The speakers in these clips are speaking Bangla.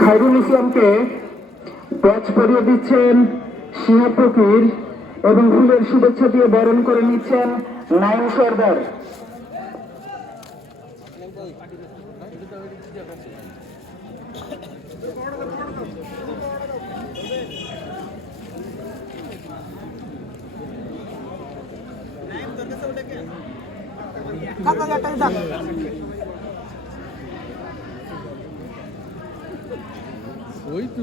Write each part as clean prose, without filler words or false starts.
খায়রুল ইসলামকে ব্যাচ পরিয়ে দিচ্ছেন শিহাব ফকির এবং ফুলের শুভেচ্ছা দিয়ে বরণ করে নিচ্ছেন নাইম সর্দার। ওই তো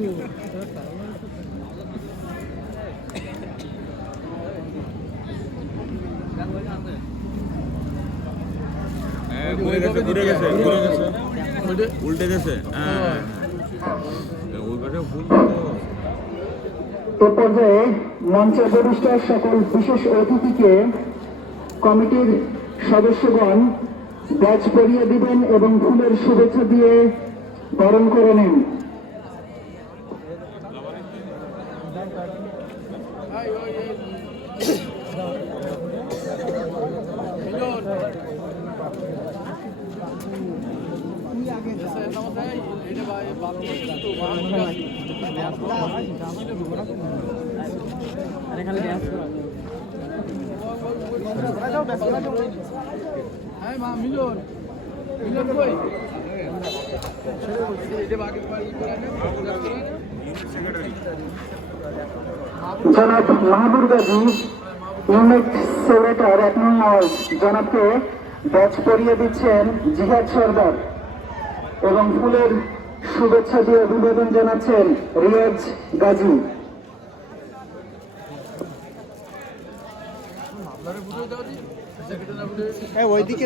উল্টে গেছে। ওই পাশে ফুল এ পর্যায়ে মঞ্চে উপবিষ্ট সকল বিশেষ অতিথিকে কমিটির সদস্যগণ ব্যাচ পরিয়ে দিবেন এবং ফুলের শুভেচ্ছা দিয়ে বরণ করে নেন। জনাব মাহবুব গাজী ইউনিট সেক্রেটারি ১ নং ওয়ার্ড জনাবকে ব্যাচ পরিয়ে দিচ্ছেন জিহাদ সর্দার এবং ফুলের শুভেচ্ছা দিয়ে অভিবাদন জানাচ্ছেন রিয়াজ গাজী। ওইদিকে